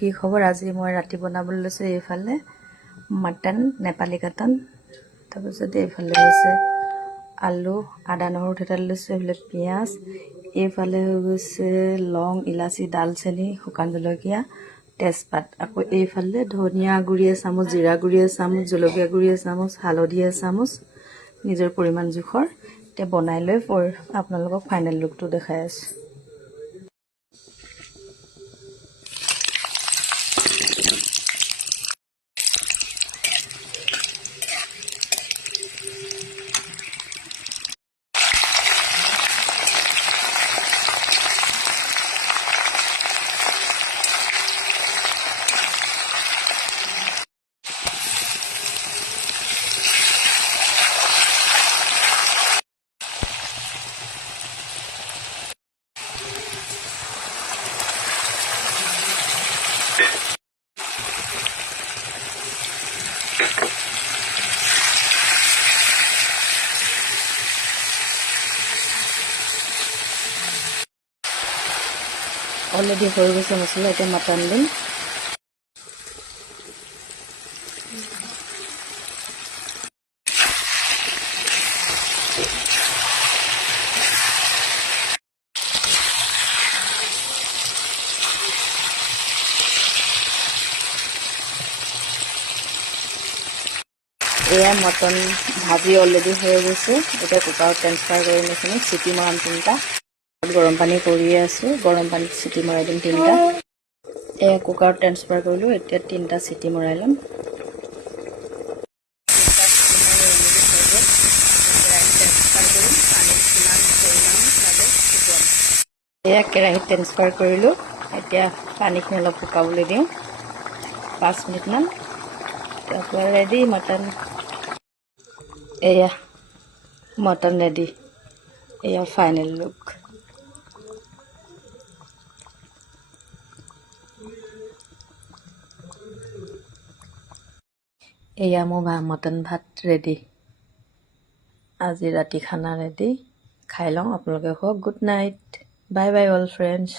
কি খবৰ? আজি মই ৰাতি বনাবলৈ লৈছোঁ এইফালে মটন নেপালী কাটন, তাৰপিছত এইফালে হৈছে আলু, আদা নহৰু থেতালি লৈছোঁ, এইফালে পিঁয়াজ, এইফালে হৈ গৈছে লং, ইলাচি, দালচেনি, শুকান জলকীয়া, তেজপাত, আকৌ এইফালে ধনিয়া গুড়ি এচামুচ, জিৰা গুড়ি এচামুচ, জলকীয়া গুড়ি এচামুচ, হালধি এচামুচ, নিজৰ পৰিমাণ জোখৰ। এতিয়া বনাই লৈ আপোনালোকক ফাইনেল লুকটো দেখাই আছোঁ। অলৰেডি হৈ গৈছে মছলা, এতিয়া মটন দিম। এয়া মটন ভাজি অলৰেডি হৈ গৈছে, এতিয়া কুকাৰত ট্ৰেন্সফাৰ কৰি লৈছোঁ। চিটি মৰাম 3টা। গৰম পানী কৰিয়ে আছোঁ, গৰম পানীত চিটি মৰাই দিম 3টা। এয়া কুকাৰত ট্ৰেন্সফাৰ কৰিলোঁ, এতিয়া 3টা চিটি মৰাই ল'ম। এয়া কেৰাহীত ট্ৰেন্সফাৰ কৰিলোঁ, এতিয়া পানীখিনি অলপ শুকাবলৈ দিওঁ 5 মিনিটমান। তাৰপৰা ৰেডি মটন। এয়া মটন ৰেডি, এয়া ফাইনেল লুক। এয়া মোৰ মটন ভাত ৰেডি। আজি ৰাতি খানা ৰেডি, খাই লওঁ, আপোনালোকে খুৱাওক। Good night, bye bye all friends.